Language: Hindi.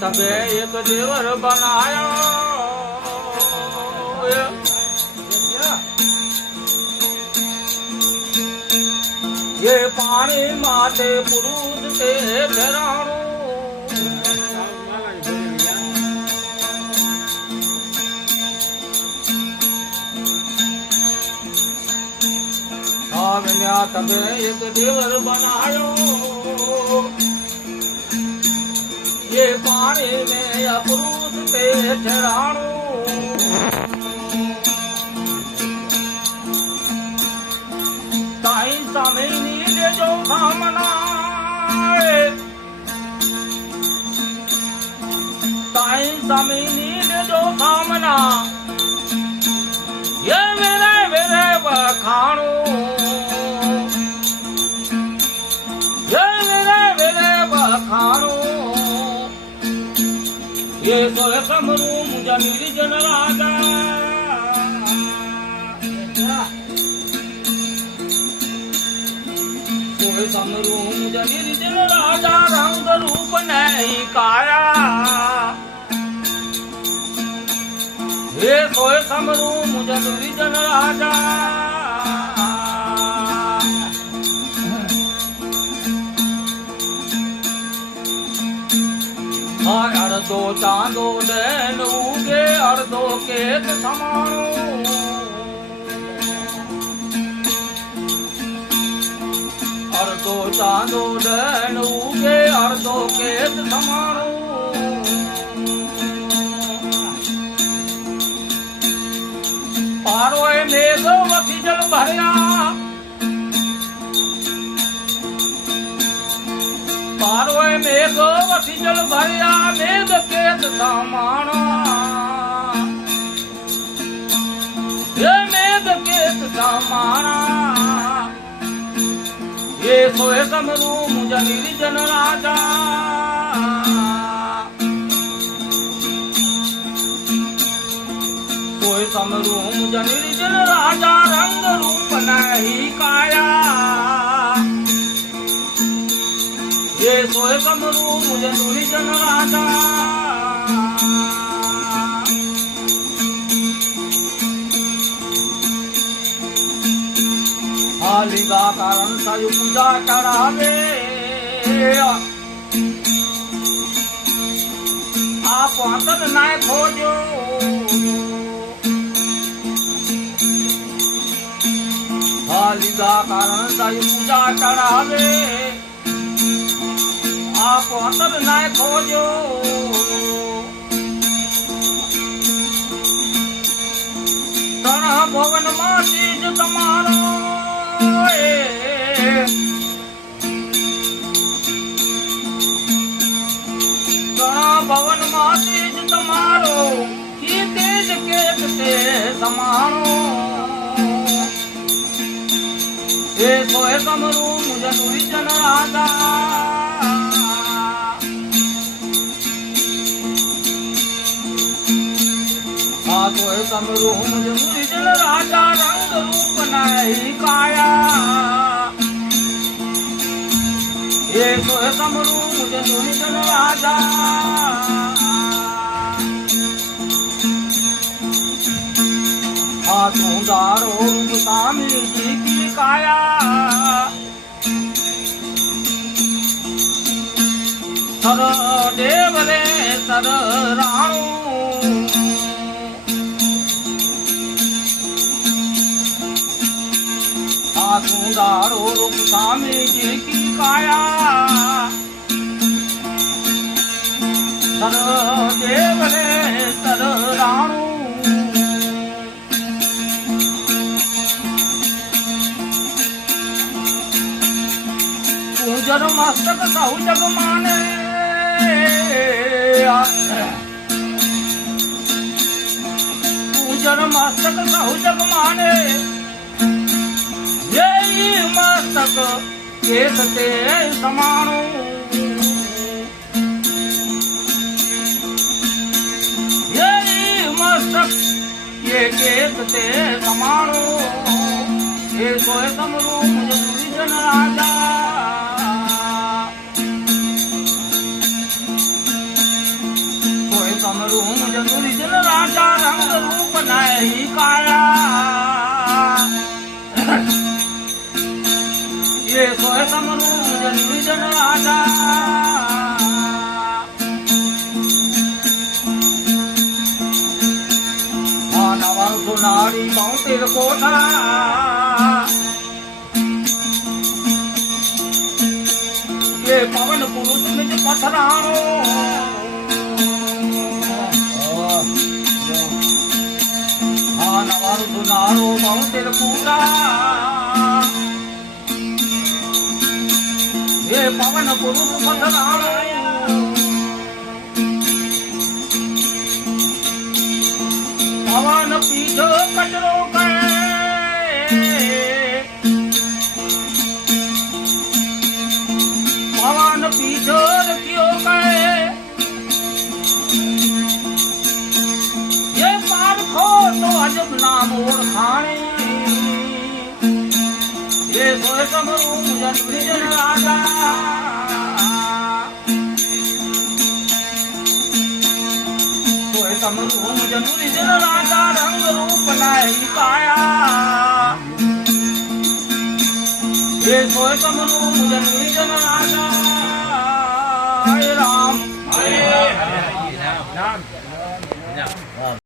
तबे एक देवर बनायो ये पानी माते पुरुष ते धराणो तबे एक देवर बनायो ये पानी में अपरूत पे ठहराणो ताई सामे नीले जो सामना ताई सामे नीले जो सामना ये मेरे मेरे बखाणो खाणो ये सोय समरू मुझा निर्जन राजा सोय समरू मुझा निर्जन राजा रंग रूप नहीं काया ये सोय समरू मुझा निर्जन राजा अर्धो चांदो डैन उगे अर्धो केत समाणो अर्धो चांदो डैन उगे अर्धो केत समाणो पारोए मेघ वसी जल भरिया पारोए मेघ वसी जल भरिया मेघ केत सामाणा ये मेघ केत सामाणा ये सोए समरू मुझा निर्जन राजा सोए समरू मुझा निर्जन राजा रंग रूप नहीं काया ये सोए कमरू मुझे निर्जन राजा हालिका कारण सायु पूजा चढ़ावे आप अंतर नाय खोजो हालिका कारण सायु पूजा चढ़ावे आप अंतर न खोजो तणा भवन मां चीज तमारो तणा भवन मां चीज तमारो की तेज केत ते समाणो ये सोए कमरू मुझे निर्जन राजा सोए समरू मुझे निर्जन राजा रंग रूप नहीं काया ये सोए समरू मुझे निर्जन राजा हाथों दारो रूप स्वामी जी की काया सर देवरे सर राणो सुंदरो रूप स्वामी जी की काया सर देव रे सर राणू पूजर मस्तक सहु जग माने पूजर मस्तक सहु जग माने मस्तक केत ते समाणो ये मस्तक ये केत ते समाणो ये सोए समरू मुझे निर्जन राजा रूम जनुरी जन राजा रंग रूप नहीं काया ये सोए सम रूम जनुरी जन राजा मानव सुनारी मौतेर कोठा ये पवन पुरुष निज पथराणो नवार सुनारो बहुतेर पूरा ये पवन पुरुष पथराणो पवन पीछो कचरो पवन पीछो रखियो गए ये पारखो तो अजब नाम ओढ़ खाने ये सोए समरूप जन जन राजा सोए समरूप जन जन राजा रंग रूप नहीं पाया ये सोए समरूप जन जन राजा हरे राम हरे राम।